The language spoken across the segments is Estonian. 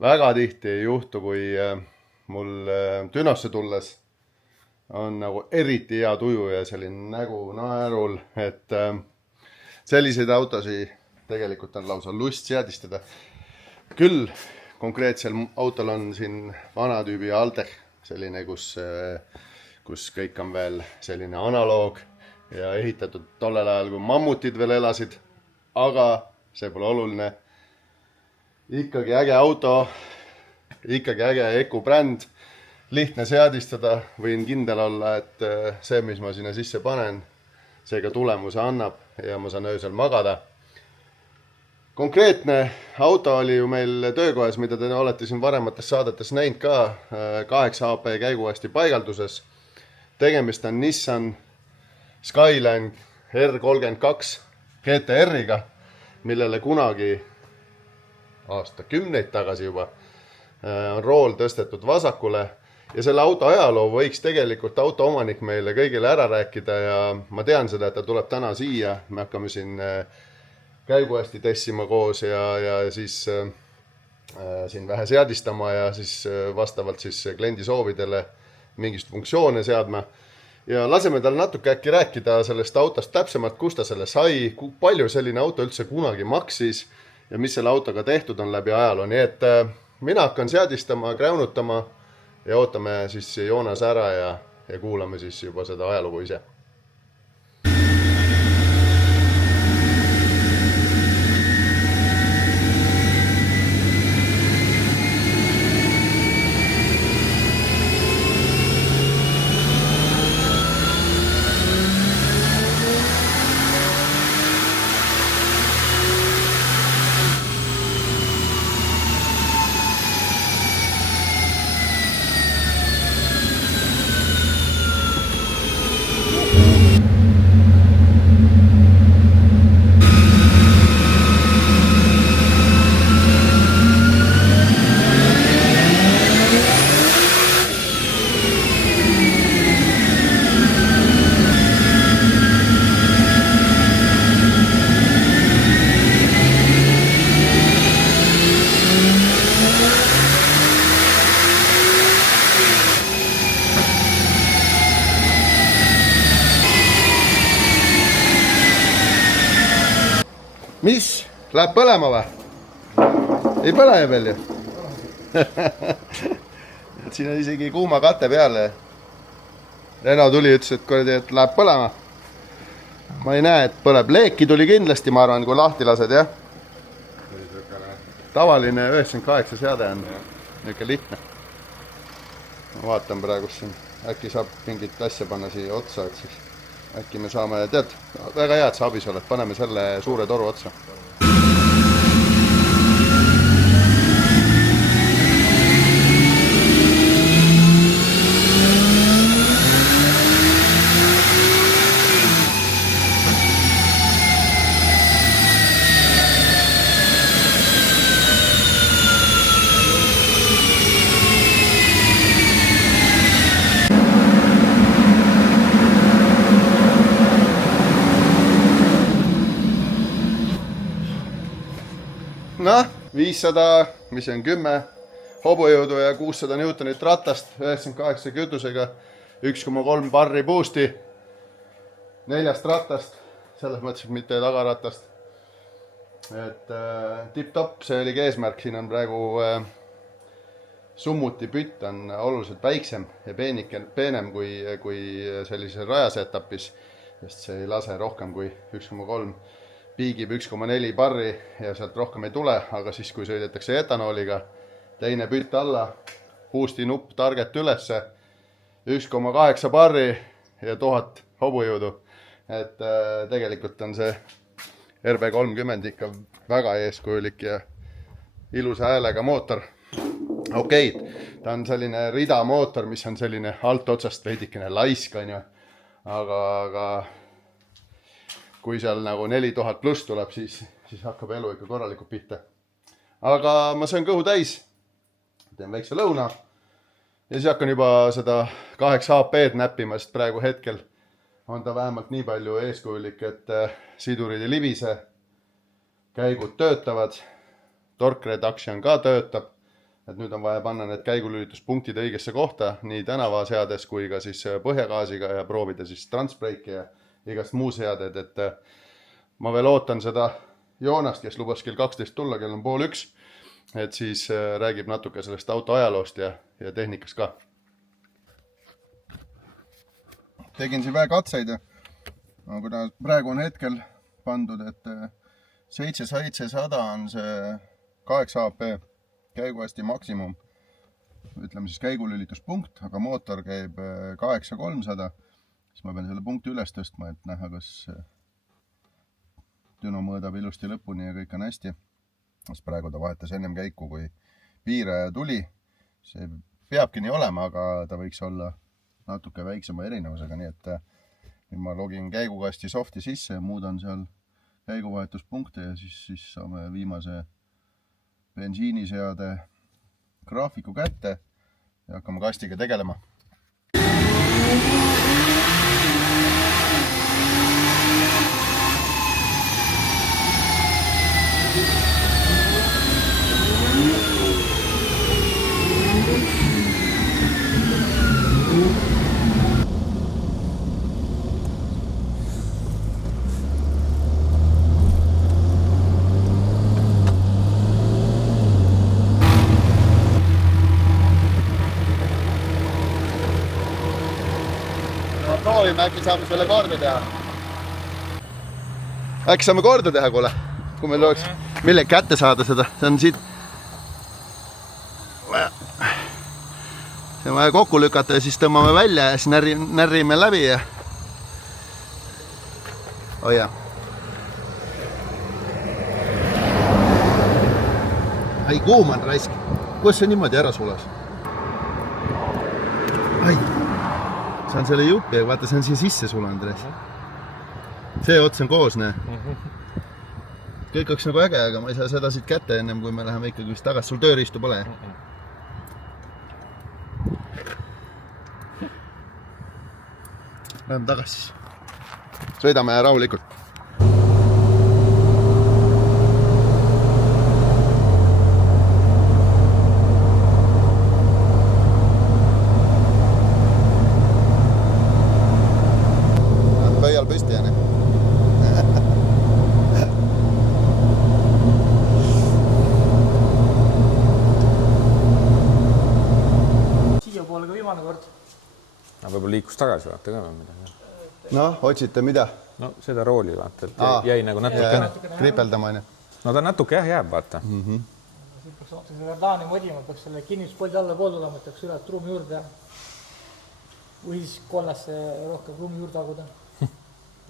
väga tihti ei juhtu, kui mul Dünosse tulles on nagu eriti hea tuju ja selline nägu naerul, et selliseid autosid tegelikult on lausa lust seadistada. Küll konkreetsel autol on siin vana tüübi Aldech, selline, kus kõik on veel selline analoog ja ehitatud tollel ajal, kui mammutid veel elasid. Aga see pole oluline. Ikkagi äge auto, ikkagi äge Eku bränd, lihtne seadistada, võin kindel olla, et see, mis ma sinna sisse panen, see ka tulemuse annab ja ma saan öösel magada. Konkreetne auto oli ju meil töökojas, mida te olete siin varemates saadetes näinud ka, 8 AP käiguasti paigalduses. Tegemist on Nissan Skyline R32 GTR-iga, millele kunagi aastakümneid tagasi juba on rool tõstetud vasakule ja selle auto ajaloo võiks tegelikult autoomanik meile kõigile ära rääkida ja ma tean seda, et ta tuleb täna siia. Me hakkame siin käiguasti tessima koos ja siis siin vähe seadistama ja siis vastavalt siis kliendi soovidele mingist funktsioone seadma. Ja laseme tal natuke äkki rääkida sellest autost täpsemalt, kus ta selle sai, palju selline auto üldse kunagi maksis ja mis selle autoga tehtud on läbi ajaloo. Nii et mina hakkan seadistama, kräunutama ja ootame siis Joonas ära ja kuulame siis juba seda ajalugu ise. Mis? Läheb põlema või? Ei põle veel ju? Siin on isegi kuuma kate peale. Reno tuli, ütles, et läheb põlema. Ma ei näe, et põleb. Leeki tuli kindlasti, ma arvan, kui lahti lased, jah? Tavaline 98 seade on. Niuke lihtne. Ma vaatan praegu siin. Äkki saab mingit asja panna siia otsa, et siis äkki me saame, tead, väga hea, et sa abis oled, paneme selle suure toru otsa. Noh, 500, mis on 10 hobujõudu ja 600 newtonit ratast, 98 kütusega, 1,3 barri boosti, 4 ratast, selles mõttes, mitte tagaratast. Et tipp-topp, see oligi eesmärk, siin on praegu summuti pütt on oluliselt väiksem ja peenem kui sellises rajasetapis, sest see ei lase rohkem kui 1,3. Piigib 1,4 barri ja sealt rohkem ei tule, aga siis kui sõidetakse etanooliga, teine pütt alla, boosti nupp target ülesse, 1,8 barri ja 1000 hobujõudu. Et tegelikult on see RB30 ikka väga eeskujulik ja ilusa häälega mootor. Okei, ta on selline ridamootor, mis on selline alt otsast veidikene laisk, on ju. Aga kui seal nagu 4000 pluss tuleb, siis hakkab elu ikka korralikult pihta. Aga ma söön kõhu täis, teen väikse lõuna ja siis hakkan juba seda 8 AP-d näppima, sest praegu hetkel on ta vähemalt nii palju eeskujulik, et sidurid ei libise, käigud töötavad, torque reduction ka töötab, et nüüd on vaja panna need käigulülituspunktid õigesse kohta, nii tänavaseades kui ka siis põhjagaasiga ja proovida siis transbreiki ja igast muu seaded, et ma veel ootan seda Joonast, kes lubas kell 12 tulla, kell on 12:30, et siis räägib natuke sellest auto ajaloost ja tehnikast ka. Tegin siin vähe katseid ja kuna praegu on hetkel pandud, et 700 on see 8 AP käiguhästi maksimum, ütleme siis käigulülituspunkt, aga mootor käib 8300, siis ma pean selle punkti üles tõstma, et näha, kas düno mõõdab ilusti lõpuni ja kõik on hästi. Sest praegu ta vahetas ennem käiku, kui piiraja tuli. See peabki nii olema, aga ta võiks olla natuke väiksema erinevusega, nii et nüüd ma login käigukasti softi sisse ja muudan seal käiguvahetuspunkte ja siis saame viimase bensiiniseade graafiku kätte ja hakkame kastiga tegelema. Proovime, äkki saame selle korda teha. Äkki saame korda teha, kuule, kui meil oleks millegi kätte saada seda. See on siit. See on vaja kokku lükata ja siis tõmbame välja ja siis närrime läbi ja... Oja. Ai, kuum on raisk. Kus see niimoodi ära sulas? Ai. See on selle jupi, aga vaata, see on siia sisse sulanud. See ots on koos, näe. Kõik oleks nagu äge, aga ma ei saa seda siit kätte ennem, kui me läheme ikkagi vist tagasi. Sul tööriistu pole? Läheme tagasi. Sõidame rahulikult. Võib-olla liikus tagasi, vaata ka midagi. Noh, otsite mida? No seda rooli, vaata, et jäi nagu natuke... Kripeldama, on ju? No ta natuke jääb, vaata. Siit peaks selle Daani modima, peaks selle kinnistuspoldi alla pool tulema, et peaks üle ruumi juurde või siis kollasse rohkem ruumi juurde aguda.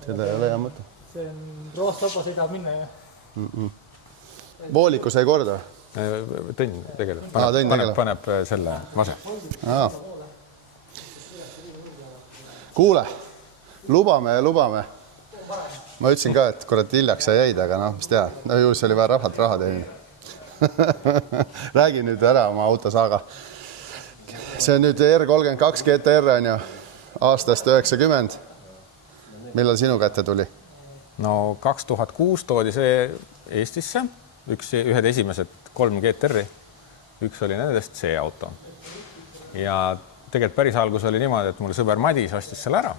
Seda ei ole hea mõte. See on roostapa sõidab minna ju. Vooliku sai korda? Tõnn tegelikult. Paneb selle mase. Kuule, lubame. Ma ütlesin ka, et kurat hiljaks sa jäid, aga noh, mis tea. No ju see oli vaja raha teenida. Räägi nüüd ära oma autosaaga. See on nüüd R32 GTR on ju aastast 90. Millal sinu kätte tuli? No 2006 toodi see Eestisse. Ühed esimesed 3 GTR-i. Üks oli nendest see auto. Ja tegelikult päris algus oli niimoodi, et mulle sõber Madis ostis selle ära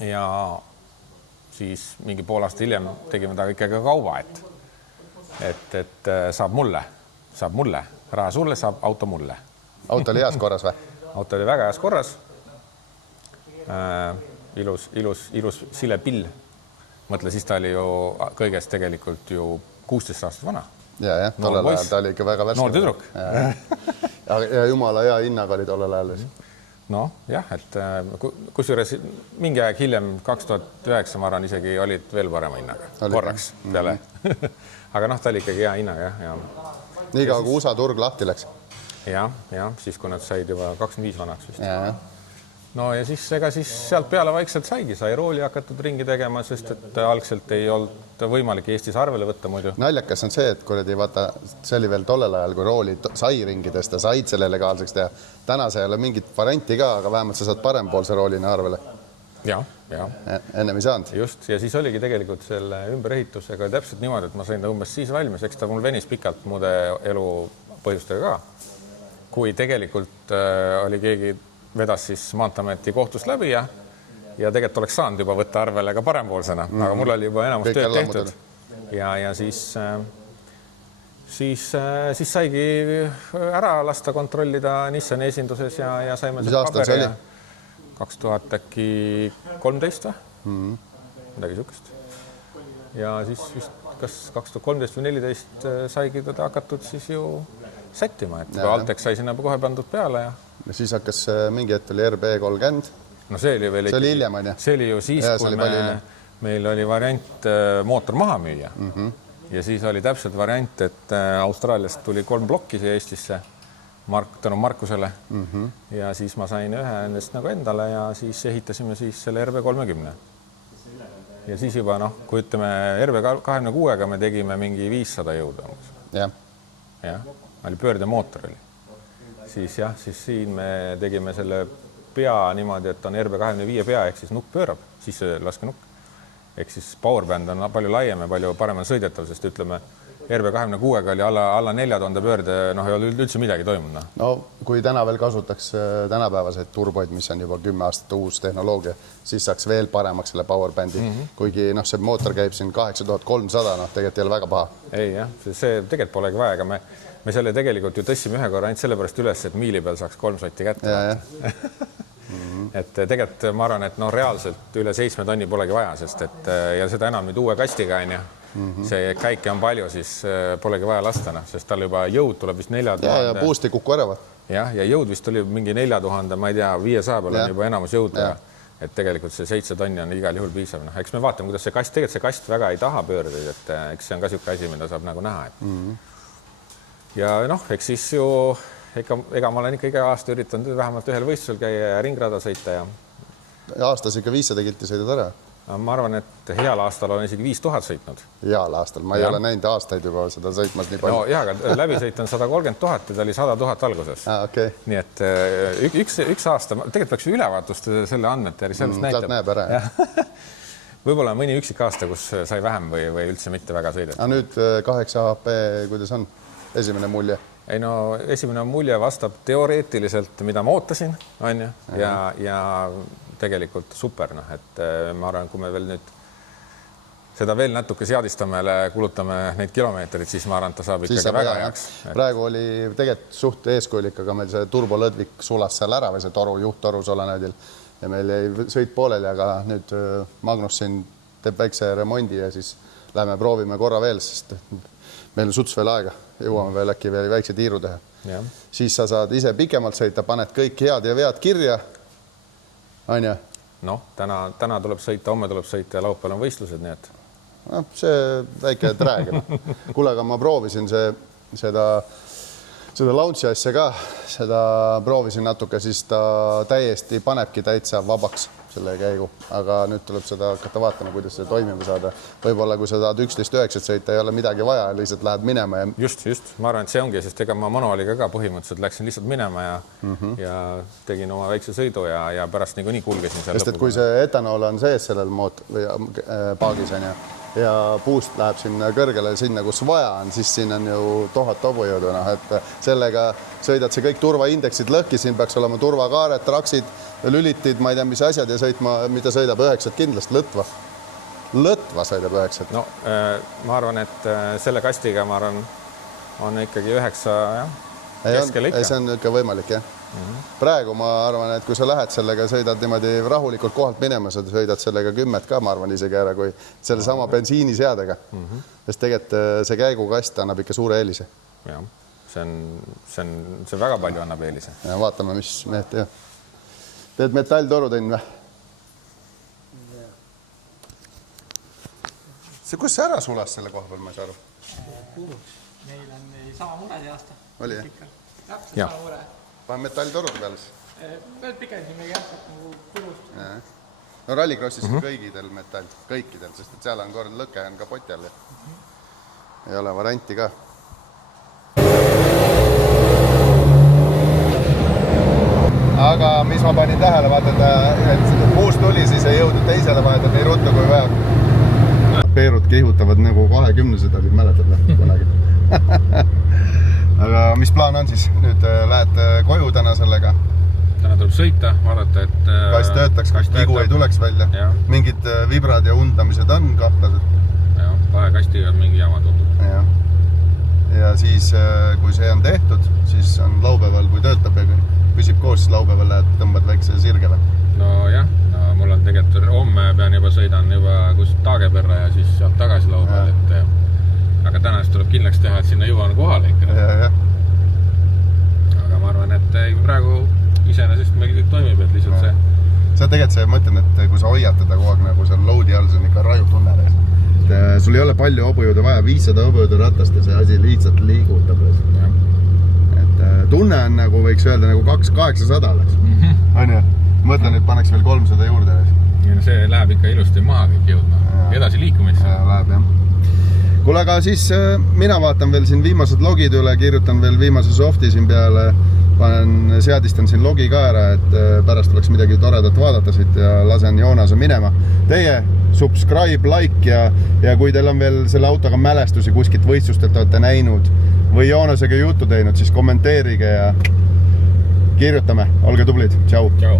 ja siis mingi pool aasta hiljem tegime ta ikkagi kauba, et saab mulle, raha sulle, saab auto mulle. Auto oli heas korras või? Auto oli väga heas korras. Ilus silepill. Mõtle, siis ta oli ju kõigest tegelikult ju 16 aastat vana. Ja, tollel ajal ta oli ikka väga värske. Noor tüdruk. Ja jumala hea hinnaga oli tollel ajal. No jah, et kusjuures mingi aeg hiljem 2009 ma arvan isegi olid veel parema hinnaga. Korraks peale. Aga noh, ta oli ikkagi hea hinnaga. Nii ka kui USA turg lahti läks. Ja, siis kui nad said juba 25 vanaks vist. No ja siis ega siis sealt peale vaikselt saigi, sai rooli hakatud ringi tegema, sest et algselt ei olnud võimalik Eestis arvele võtta muidu. Naljakas on see, et kuradi vaata, see oli veel tollel ajal, kui rooli sai ringi tõsta, said selle legaalseks teha. Täna see ei ole mingit varianti ka, aga vähemalt sa saad parempoolse roolina arvele. Ja. Ennem ei saanud. Just, ja siis oligi tegelikult selle ümberehitusega täpselt niimoodi, et ma sain ta umbes siis valmis, eks ta mul venis pikalt muude elu põhjustega ka. Kui tegelikult oli keegi vedas siis Maanteeameti kohtust läbi ja tegelikult oleks saanud juba võtta arvele ka parempoolsena, aga mul oli juba enamus tööd tehtud. Ja siis saigi ära lasta kontrollida Nissani esinduses ja saime mis aastal see oli? 2013 või? Midagi sihukest. Ja siis vist kas 2013 või 2014 saigi teda hakatud siis ju sättima, et Altex sai sinna kohe pandud peale ja siis hakkas mingi hetk oli RB30. No see oli veel hiljem, on ju? See oli ju siis, kui meil oli variant mootor maha müüa. Ja siis oli täpselt variant, et Austraaliast tuli 3 plokki siia Eestisse tänu Markusele. Ja siis ma sain ühe nendest nagu endale ja siis ehitasime siis selle RB30. Ja siis juba kui ütleme RB26-ga me tegime mingi 500 jõudu. Jah, oli pöördemootor oli. Siis siin me tegime selle pea niimoodi, et on RB25 pea, ehk siis nukk pöörab, siis laskenukk. Ehk siis powerband on palju laiem ja palju paremini sõidetav, sest ütleme, RB26-ga oli alla 4000 pöörde, ei ole üldse midagi toimunud. No kui täna veel kasutaks tänapäevaseid turboid, mis on juba 10 aastat uus tehnoloogia, siis saaks veel paremaks selle powerbandi. Kuigi see mootor käib siin 8300, tegelikult ei ole väga paha. Ei jah, see tegelikult polegi vaja, aga me selle tegelikult ju tõstsime ühe korra ainult sellepärast üles, et miili peal saaks 3 sotti kätte. Et tegelikult ma arvan, et reaalselt üle 7 tonni polegi vaja, sest et ja seda enam nüüd uue kastiga on ja see käike on palju, siis polegi vaja lastana, sest tal juba jõud tuleb vist 4000. Ja puust ei kuku ära. Jah, ja jõud vist oli mingi 4000, ma ei tea, 500 peal on juba enamus jõud. Et tegelikult see 7 tonni on igal juhul piisav. Eks me vaatame, kuidas tegelikult see kast väga ei taha pöördeid, et eks see on ka siuke asi, mida saab nagu näha. Ja eks siis ju ega ma olen ikka iga aasta üritanud vähemalt ühel võistlusel käia ja ringrada sõita. Aastas ikka 500 kilti sõidad ära? Ma arvan, et heal aastal olen isegi 5000 sõitnud. Heal aastal? Ma ei ole näinud aastaid juba seda sõitmas nii palju. No jah, aga läbisõit on 130 000 ja ta oli 100 000 alguses. Okay. Nii et üks aasta, tegelikult peaks ülevaatust selle andmete sellest näitab. Sealt näeb ära. Võib-olla mõni üksik aasta, kus sai vähem või üldse mitte väga sõidet. Aga nüüd 8 HP, kuidas on? Esimene mulje? Ei no, esimene mulje vastab teoreetiliselt, mida ma ootasin, on ju, ja tegelikult super, et ma arvan, kui me veel nüüd seda veel natuke seadistame, kulutame neid kilomeetreid, siis ma arvan, et ta saab ikkagi väga heaks. Praegu oli tegelikult suht eeskujulik, aga meil see turbolõdvik sulas seal ära või see juhttoru solenoidil ja meil jäi sõit pooleli, aga nüüd Magnus siin teeb väikse remondi ja siis lähme proovime korra veel, sest meil on suts veel aega, jõuame veel äkki veel väikse tiiru teha. Ja. Siis sa saad ise pikemalt sõita, paned kõik head ja vead kirja. Anja? No, täna tuleb sõita, homme tuleb sõita ja laupäeval on võistlused, nii et... No, see väike träägel. Kuule, aga ma proovisin seda launchi asja ka, seda proovisin natuke, siis ta täiesti panebki täitsa vabaks selle käigu, aga nüüd tuleb seda hakata vaatama, kuidas seda toimima saada. Võib-olla, kui sa tahad 11.9 sõita, ei ole midagi vaja, lihtsalt lähed minema. Ja... Just. Ma arvan, et see ongi, sest ega ma manuaaliga ka põhimõtteliselt läksin lihtsalt minema ja tegin oma väikse sõidu ja pärast nii kulgesin seal lõpuga. Kui see etanool on sees sellel paagis ja puust läheb sinna kõrgele, sinna, kus vaja on, siis siin on ju tohat hobujõudu, et sellega sõidad see kõik turvaindeksid lõhki, siin peaks olema turvakaared, traksid, lülitid, ma ei tea, mis asjad ja sõitma, mida sõidab 9 kindlasti Lõtva sõidab 9. No, ma arvan, et selle kastiga, ma arvan, on ikkagi 9 keskel ikka. See on ikka võimalik, jah. Praegu ma arvan, et kui sa lähed sellega, sõidad niimoodi rahulikult kohalt minema, sa sõidad sellega 10 ka, ma arvan isegi ära, kui selle sama bensiiniseadega. Sest tegelikult see käigukast annab ikka suure eelise. Jah, see väga palju annab eelise. Ja vaatame, mis mehed teha. Teed metalltoru teinud või? Kus see ära sulas selle koha peal, ma ei saa aru? Meil on sama mure see aasta. Oli, jah? Täpselt sama mure. Panen metalltorud peale siis? Pead pikendasime jätkab nagu turust. No rallikrossis on kõigidel metall, kõikidel, sest et seal on kord lõke on kapoti all. Ei ole varianti ka. Aga mis ma panin tähele, vaata, et puust tuli, siis ei jõudnud teisele vahetada nii ruttu kui vaja. Peerud kihutavad nagu 20-sed olid, mäletad kunagi. aga mis plaan on siis? Nüüd lähed koju täna sellega? Täna tuleb sõita, vaadata, et Kass töötaks, vigu ei tuleks välja. Ja. Mingid vibrad ja undamised on kahtlased. Ja, kahe kastiga on mingi jama tundub. Ja siis, kui see on tehtud, siis on laupäeval, kui töötab ja püsib koos, siis laupäeval lähed tõmbad väikse sirgele. No jah, no mul on tegelikult homme pean juba sõidan juba kus Taageperra ja siis sealt tagasi laupäeval, et aga tänast tuleb kindlaks teha, et sinna jõuan kohale ikka. Ja. Aga ma arvan, et praegu iseenesest meil kõik toimib, et lihtsalt see. See tegelikult see, ma ütlen, et kui sa hoiad teda kogu aeg nagu seal loadi all, see on ikka raju tunne. Sul ei ole palju hobujõudu vaja, 500 hobujõudu ratast ja see asi lihtsalt liigutab. Et tunne on nagu võiks öelda nagu 2800 oleks. On ju? Mõtlen, et paneks veel 300 juurde. See läheb ikka ilusti maha kõik jõudma. Edasi liikumisse. Läheb jah. Kuule, aga siis mina vaatan veel siin viimased logid üle, kirjutan veel viimase softi siin peale, seadistan siin logi ka ära, et pärast oleks midagi toredat vaadata siit ja lasen Joonase minema. Teie subscribe, like ja kui teil on veel selle autoga mälestusi kuskilt võistlustelt olete näinud või Joonasega juttu teinud, siis kommenteerige ja kirjutame. Olge tublid. Tšau. Tšau.